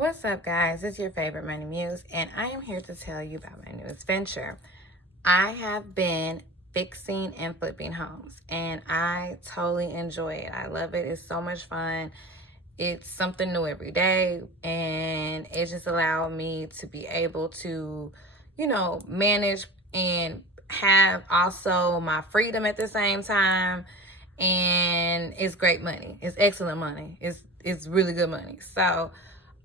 What's up, guys? It's your favorite money muse, and I am here to tell you about my newest venture. I have been fixing and flipping homes, and I totally enjoy it. I love it. It's so much fun. It's something new every day, and it just allowed me to be able to, manage and have also my freedom at the same time. And it's great money. It's excellent money. It's really good money. So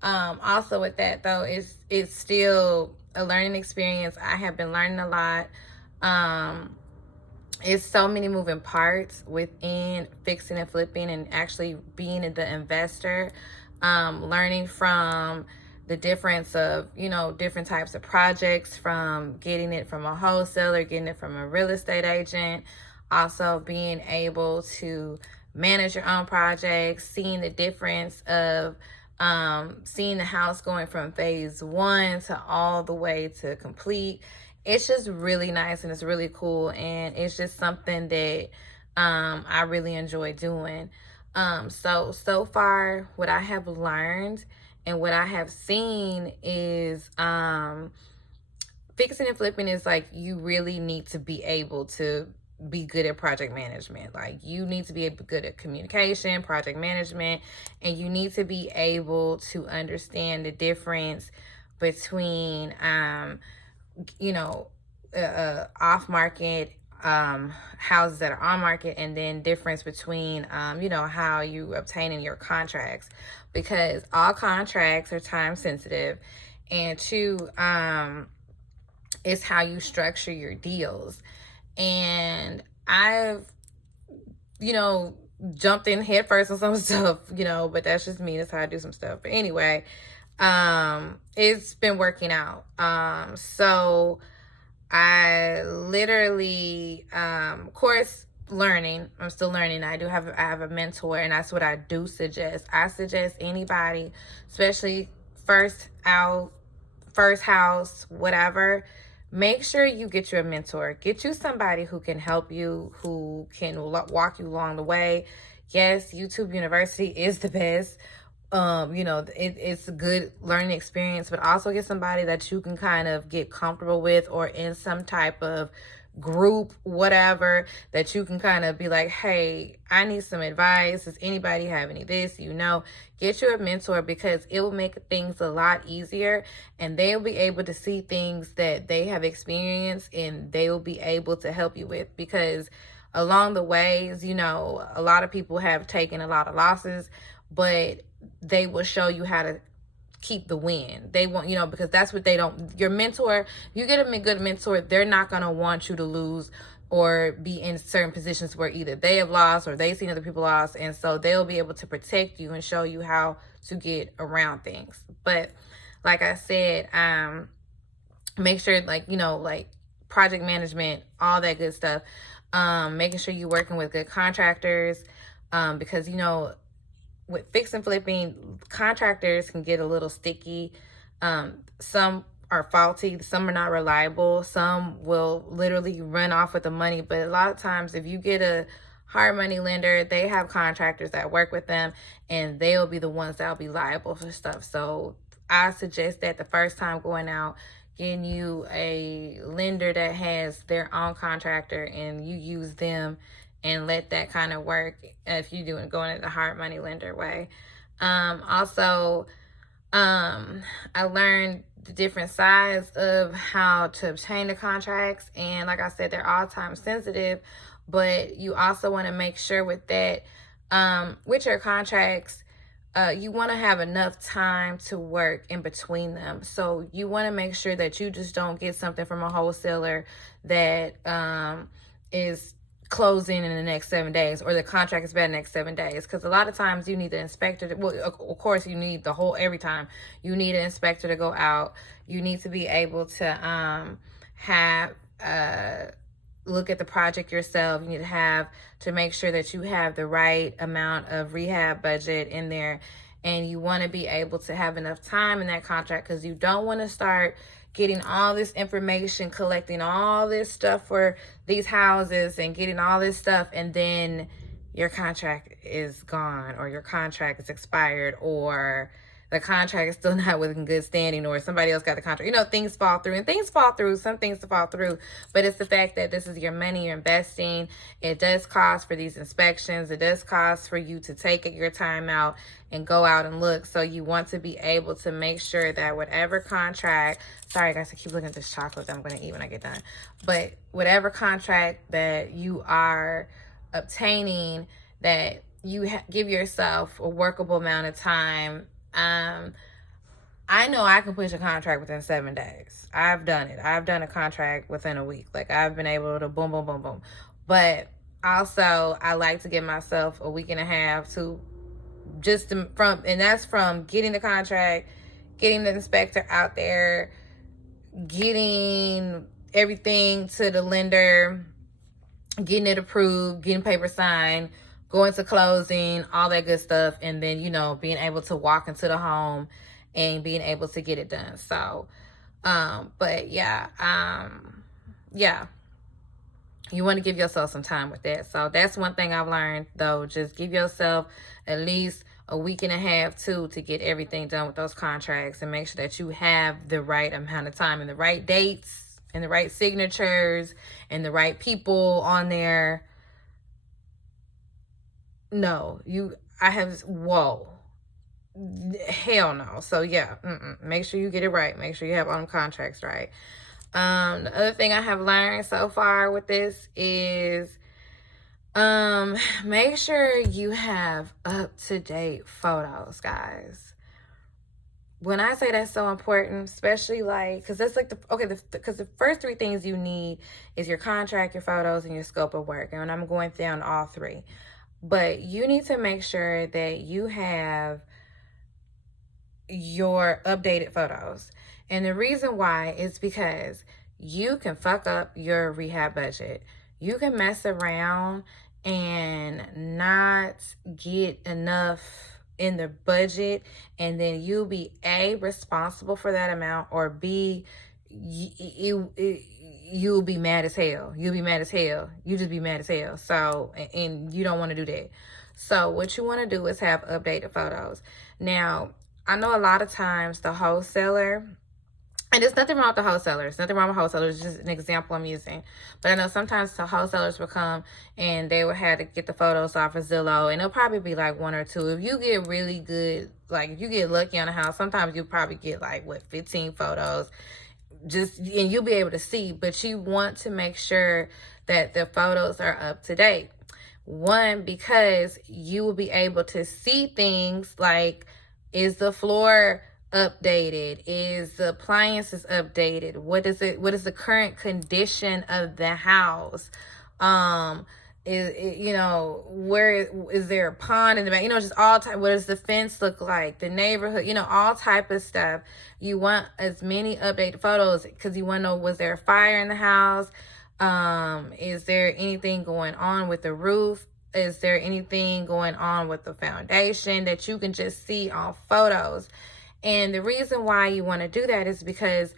also with that though, it's still a learning experience. I have been learning a lot. Um, it's so many moving parts within fixing and flipping and actually being the investor. Learning from the difference of, different types of projects, from getting it from a wholesaler, getting it from a real estate agent, also being able to manage your own projects, seeing the difference of seeing the house going from phase one to all the way to complete. It's just really nice and it's really cool, and it's just something that I really enjoy doing. So far what I have learned and what I have seen is fixing and flipping is like, you really need to be able to be good at project management. Like, you need to be good at communication, project management, and you need to be able to understand the difference between off market houses that are on market, and then difference between how you obtaining your contracts, because all contracts are time sensitive, and two, is how you structure your deals. And I've, jumped in head first on some stuff, but that's just me. That's how I do some stuff. But anyway, it's been working out. So I literally, of course, learning. I'm still learning. I have a mentor, and that's what I do suggest. I suggest anybody, especially first house, whatever, make sure you get you a mentor. Get you somebody who can help you, who can walk you along the way. Yes, YouTube University is the best. It's a good learning experience, but also get somebody that you can kind of get comfortable with, or in some type of group, whatever, that you can kind of be like, hey, I need some advice. Does anybody have any this? Get you a mentor, because it will make things a lot easier, and they'll be able to see things that they have experienced, and they will be able to help you with, because along the ways, a lot of people have taken a lot of losses, but they will show you how to keep the win. They want, because that's what they don't. Your mentor, you get a good mentor, they're not going to want you to lose or be in certain positions where either they have lost or they've seen other people lost. And so they'll be able to protect you and show you how to get around things. But like I said, make sure, like project management, all that good stuff. Making sure you're working with good contractors, because, with fix and flipping, contractors can get a little sticky. Some are faulty, some are not reliable, some will literally run off with the money. But a lot of times, if you get a hard money lender, they have contractors that work with them, and they'll be the ones that'll be liable for stuff. So I suggest that the first time going out, getting you a lender that has their own contractor, and you use them and let that kind of work if you do going at the hard money lender way. Also, I learned the different sides of how to obtain the contracts, and like I said, they're all time sensitive, but you also want to make sure with that, with your contracts, you want to have enough time to work in between them. So you want to make sure that you just don't get something from a wholesaler that is closing in the next 7 days, or the contract is bad in the next 7 days. Because a lot of times you need the inspector to, well, of course you need every time you need an inspector to go out, you need to be able to have look at the project yourself. You need to make sure that you have the right amount of rehab budget in there, and you want to be able to have enough time in that contract, because you don't want to start getting all this information, collecting all this stuff for these houses and getting all this stuff, and then your contract is gone, or your contract is expired, or the contract is still not within good standing, or somebody else got the contract. You know, things fall through, and things fall through, some things to fall through, but it's the fact that this is your money, you're investing. It does cost for these inspections. It does cost for you to take your time out and go out and look. So you want to be able to make sure that whatever contract, sorry guys, I keep looking at this chocolate that I'm going to eat when I get done, but whatever contract that you are obtaining, that you give yourself a workable amount of time. I know I can push a contract within 7 days. I've done it. I've done a contract within a week. Like, I've been able to boom, boom, boom, boom. But also, I like to give myself a week and a half to just and that's from getting the contract, getting the inspector out there, getting everything to the lender, getting it approved, getting paper signed, going to closing, all that good stuff, and then, you know, being able to walk into the home and being able to get it done. So, but yeah, you want to give yourself some time with that. So that's one thing I've learned, though. Just give yourself at least a week and a half, too, to get everything done with those contracts, and make sure that you have the right amount of time and the right dates and the right signatures and the right people on there. No, whoa, hell no. So yeah, make sure you get it right. Make sure you have all them contracts right. The other thing I have learned so far with this is make sure you have up-to-date photos, guys. When I say that's so important, especially like, because that's like because the first 3 things you need is your contract, your photos, and your scope of work. And I'm going down all 3. But you need to make sure that you have your updated photos. And the reason why is because you can fuck up your rehab budget. You can mess around and not get enough in the budget, and then you'll be A, responsible for that amount, or B, you'll be mad as hell. You'll be mad as hell. You just be mad as hell. So, and you don't want to do that. So what you want to do is have updated photos. Now, I know a lot of times the wholesaler, and there's nothing wrong with the wholesalers. Nothing wrong with wholesalers. It's just an example I'm using. But I know sometimes the wholesalers will come and they will have to get the photos off of Zillow. And it'll probably be like 1 or 2. If you get really good, like if you get lucky on a house, sometimes you'll probably get like, 15 photos. And you'll be able to see. But you want to make sure that the photos are up to date. One, because you will be able to see things like, is the floor updated? Is the appliances updated? What is the current condition of the house? Where is there a pond in the back? Just all type. What does the fence look like? The neighborhood, all type of stuff. You want as many updated photos because you want to know, was there a fire in the house? Is there anything going on with the roof? Is there anything going on with the foundation that you can just see on photos? And the reason why you want to do that is because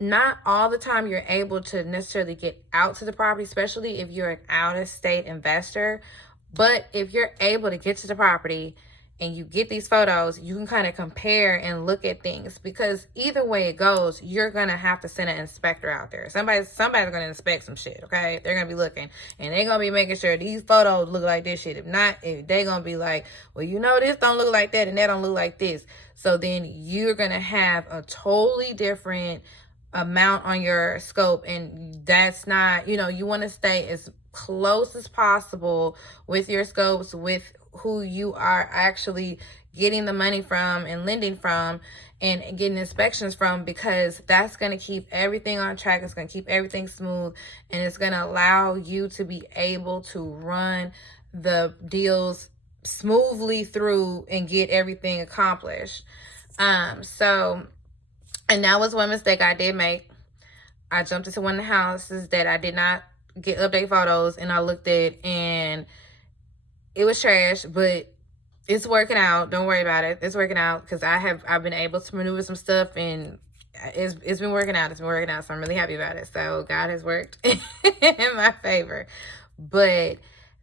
not all the time you're able to necessarily get out to the property, especially if you're an out-of-state investor. But if you're able to get to the property and you get these photos, you can kind of compare and look at things, because either way it goes, you're going to have to send an inspector out there. Somebody's going to inspect some shit, okay? They're going to be looking, and they're going to be making sure these photos look like this shit. If not, they're going to be like, well, this don't look like that and that don't look like this. So then you're going to have a totally different amount on your scope, and that's not, you want to stay as close as possible with your scopes, with who you are actually getting the money from and lending from and getting inspections from, because that's going to keep everything on track. It's going to keep everything smooth, and it's going to allow you to be able to run the deals smoothly through and get everything accomplished. And that was one mistake I did make. I jumped into one of the houses that I did not get update photos, and I looked at, and it was trash, but it's working out. Don't worry about it. It's working out because I've been able to maneuver some stuff, and it's been working out. It's been working out, so I'm really happy about it. So God has worked in my favor. But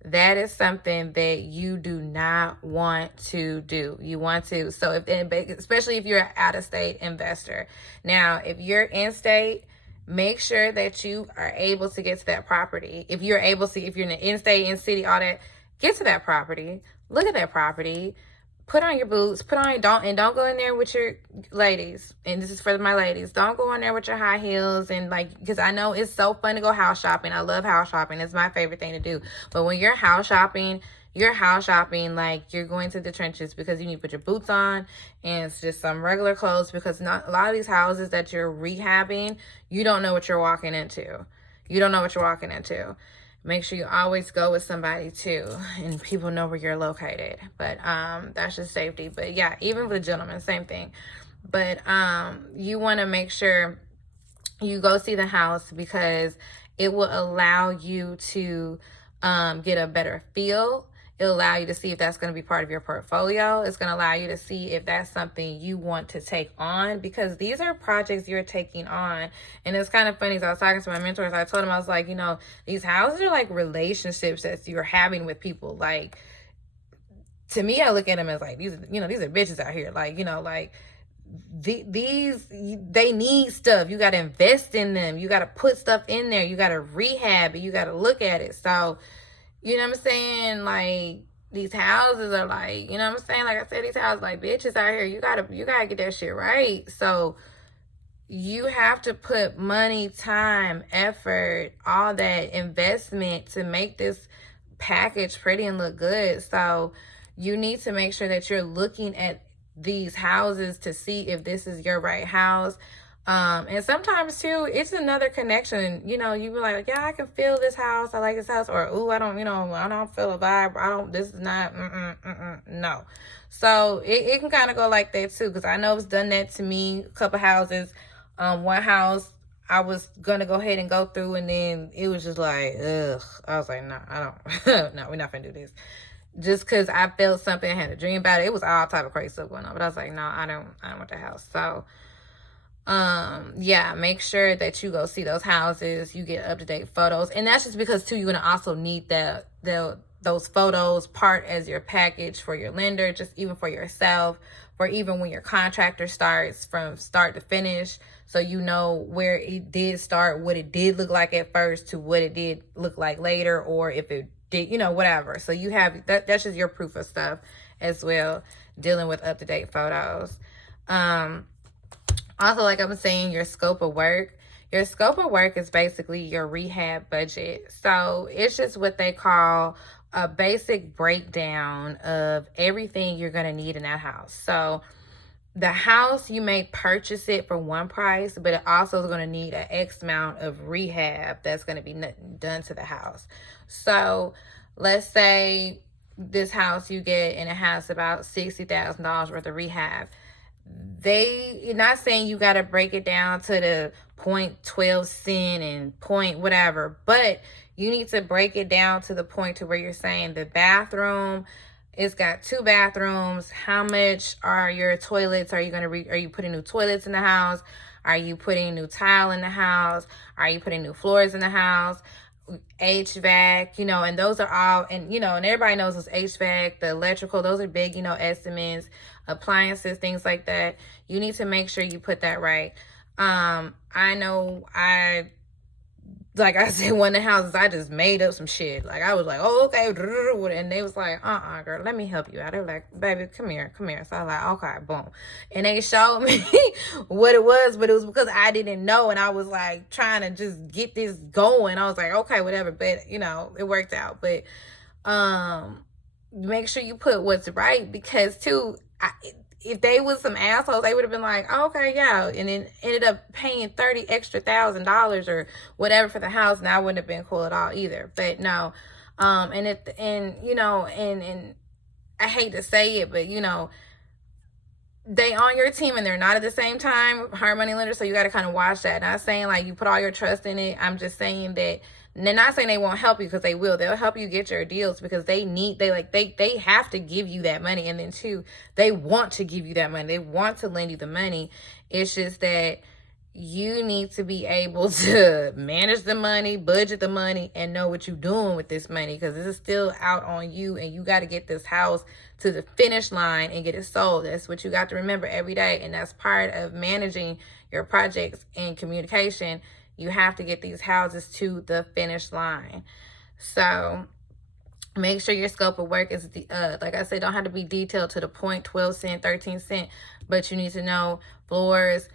That is something that you do not want to do. You want to, so if, especially if you're an out-of-state investor. Now, if you're in-state, make sure that you are able to get to that property. If you're able to, if you're in the in-state, in-city, all that, get to that property, look at that property, put on your boots, don't go in there with your ladies, and this is for my ladies, don't go in there with your high heels, and like, because I know it's so fun to go house shopping. I love house shopping. It's my favorite thing to do. But when you're house shopping like you're going to the trenches, because you need to put your boots on and it's just some regular clothes, because not a lot of these houses that you're rehabbing, you don't know what you're walking into. Make sure you always go with somebody too, and people know where you're located. But that's just safety. But yeah, even with gentlemen, same thing. But you want to make sure you go see the house, because it will allow you to get a better feel. It'll allow you to see if that's going to be part of your portfolio. It's going to allow you to see if that's something you want to take on, because these are projects you're taking on. And it's kind of funny, as I was talking to my mentors, I told them, I was like, you know, these houses are like relationships that you're having with people. Like, to me, I look at them as like, these are bitches out here. Like, like, these, they need stuff. You got to invest in them. You got to put stuff in there. You got to rehab it. You got to look at it. So, you know what I'm saying? Like, these houses are like, you know what I'm saying? Like I said, these houses like bitches out here. You gotta get that shit right. So you have to put money, time, effort, all that investment to make this package pretty and look good. So you need to make sure that you're looking at these houses to see if this is your right house. And sometimes too, it's another connection. You be like, yeah, I can feel this house. I like this house. Or, ooh, I don't feel a vibe. This is not, no. So it can kind of go like that too. Cause I know it's done that to me, a couple houses. One house I was going to go ahead and go through, and then it was just like, ugh. I was like, no, I don't, no, we're not gonna do this. Just cause I felt something, I had a dream about it. It was all type of crazy stuff going on, but I was like, no, I don't want the house. So, yeah, make sure that you go see those houses, you get up-to-date photos. And that's just because too, you're going to also need those photos part as your package for your lender, just even for yourself, for even when your contractor starts from start to finish. So you know where it did start, what it did look like at first to what it did look like later, or if it did, whatever. So you have that's just your proof of stuff as well, dealing with up-to-date photos. Also, like I was saying, your scope of work. Your scope of work is basically your rehab budget. So it's just what they call a basic breakdown of everything you're going to need in that house. So the house, you may purchase it for one price, but it also is going to need an X amount of rehab that's going to be done to the house. So let's say this house you get, and it has about $60,000 worth of rehab. You're not saying you got to break it down to the 0.12 cent and point whatever, but you need to break it down to the point to where you're saying the bathroom, it's got 2 bathrooms. How much are your toilets? Are you putting new toilets in the house? Are you putting new tile in the house? Are you putting new floors in the house? HVAC, and those are all, and everybody knows those HVAC, the electrical, those are big, estimates, appliances, things like that. You need to make sure you put that right. I know like I said, one of the houses, I just made up some shit. Like, I was like, oh, okay. And they was like, girl, let me help you out. They were like, baby, come here. So I was like, okay, boom. And they showed me what it was, but it was because I didn't know. And I was like, trying to just get this going. I was like, okay, whatever. But, it worked out. But make sure you put what's right, because too, if they was some assholes, they would have been like, oh, okay, yeah, and then ended up paying $30,000 extra or whatever for the house, and I wouldn't have been cool at all either. But no, and I hate to say it, but they on your team and they're not at the same time hard money lenders, so you got to kind of watch that. Not saying like you put all your trust in it. I'm just saying that. And they're not saying they won't help you, because they will. They'll help you get your deals, because they have to give you that money. And then too, they want to give you that money. They want to lend you the money. It's just that you need to be able to manage the money, budget the money, and know what you're doing with this money, because this is still out on you, and you got to get this house to the finish line and get it sold. That's what you got to remember every day, and that's part of managing your projects and communication. You have to get these houses to the finish line. So make sure your scope of work is, like I said, don't have to be detailed to the point, 12 cent, 13 cent, but you need to know floors,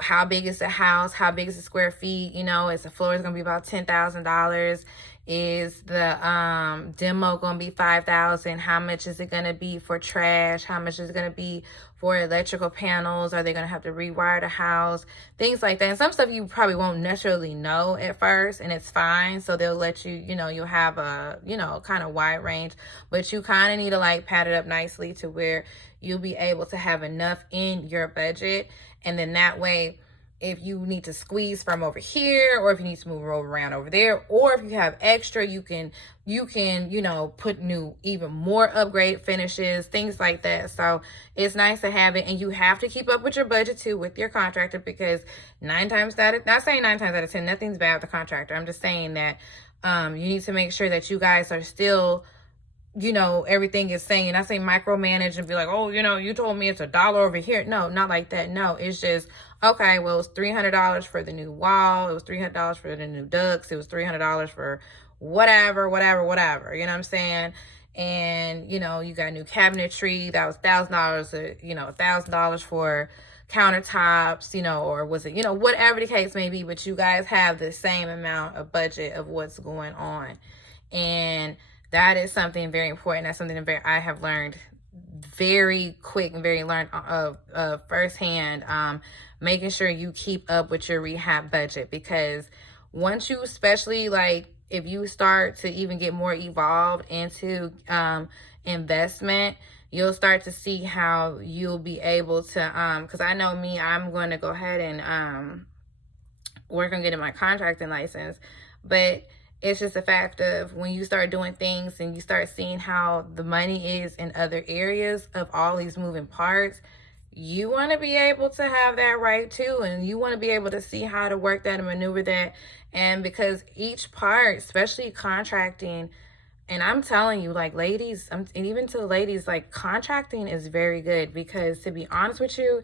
how big is the house, how big is the square feet, you know, is the floor is going to be about $10,000, is the demo going to be $5,000, how much is it going to be for trash, how much is it going to be for electrical panels, are they going to have to rewire the house, things like that. And some stuff you probably won't necessarily know at first, and it's fine, so they'll let you, you know, you'll have a, you know, kind of wide range, but you kind of need to like pad it up nicely to where you'll be able to have enough in your budget. And then that way, if you need to squeeze from over here, or if you need to move around over there, or if you have extra, you can, you know, put new, even more upgrade finishes, things like that. So it's nice to have it. And you have to keep up with your budget too with your contractor, because 9 times out of, not saying 9 times out of 10, nothing's bad with the contractor. I'm just saying that you need to make sure that you guys are still, you know, everything is saying, I say micromanage and be like, oh, you know, you told me it's $1 over here. No, not like that. No, it's just, okay, well, it's $300 for the new wall. It was $300 for the new ducts. It was $300 for whatever. You know what I'm saying? And, you know, you got new cabinetry. That was $1,000, you know, $1,000 for countertops, you know, or was it, you know, whatever the case may be, but you guys have the same amount of budget of what's going on. And that is something very important. That's something that I have learned very quick and very learned of firsthand. Making sure you keep up with your rehab budget, because once you, especially like if you start to even get more evolved into investment, you'll start to see how you'll be able to, because I know me, I'm going to go ahead and work on getting my contracting license, but it's just a fact of when you start doing things and you start seeing how the money is in other areas of all these moving parts, you want to be able to have that right too. And you want to be able to see how to work that and maneuver that. And because each part, especially contracting, and I'm telling you, like ladies, and even to the ladies, like contracting is very good, because to be honest with you,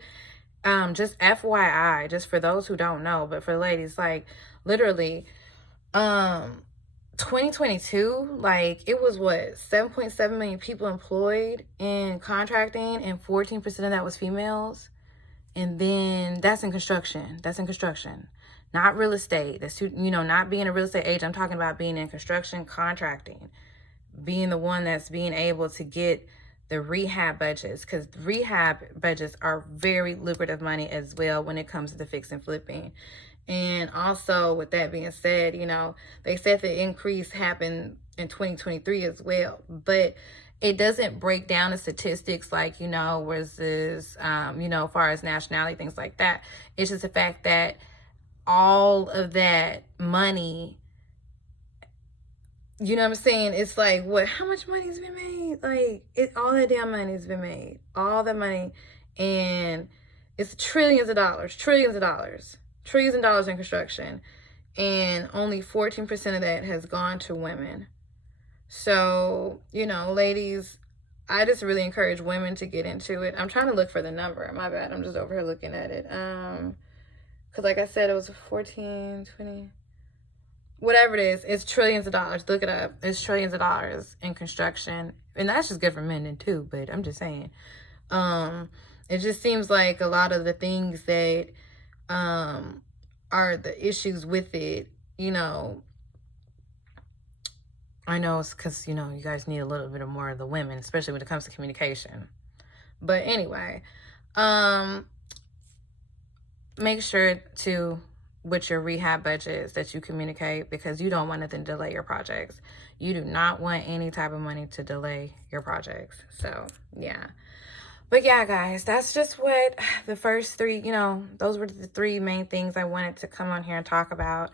just FYI, just for those who don't know, but for ladies, like literally, 2022, like it was what, 7.7 million people employed in contracting, and 14% of that was females. And then that's in construction. Not real estate. That's, you know, not being a real estate agent. I'm talking about being in construction, contracting, being the one that's being able to get the rehab budgets, because rehab budgets are very lucrative money as well when it comes to the fix and flipping. And also, with that being said, you know, they said the increase happened in 2023 as well, but it doesn't break down the statistics like, you know, versus, you know, as far as nationality, things like that. It's just the fact that all of that money, you know what I'm saying? It's like, what, how much money's been made? Like, all that damn money's been made. All that money. And it's trillions of dollars in construction, and only 14% of that has gone to women. So, you know, ladies, I just really encourage women to get into it. I'm trying to look for the number. My bad. I'm just over here looking at it. Because like I said, it was 14, 20, whatever it is. It's trillions of dollars. Look it up. It's trillions of dollars in construction. And that's just good for men then too, but I'm just saying. It just seems like a lot of the things that are the issues with it, you know, I know it's because, you know, you guys need a little bit more of the women, especially when it comes to communication. But anyway, make sure to, with your rehab budgets, that you communicate, because you don't want nothing to delay your projects. You do not want any type of money to delay your projects. So, yeah. But yeah, guys, that's just what the first 3, you know, those were the 3 main things I wanted to come on here and talk about.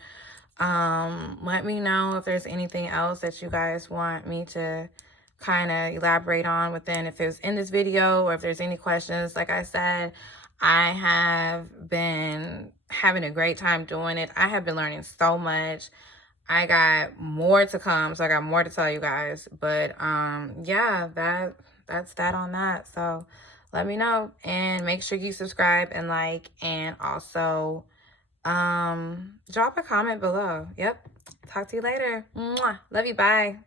Let me know if there's anything else that you guys want me to kind of elaborate on within, if it's in this video, or if there's any questions. Like I said, I have been having a great time doing it. I have been learning so much. I got more to come, so I got more to tell you guys. But yeah, that's that on that. So let me know, and make sure you subscribe and like, and also drop a comment below. Yep. Talk to you later. Mwah. Love you. Bye.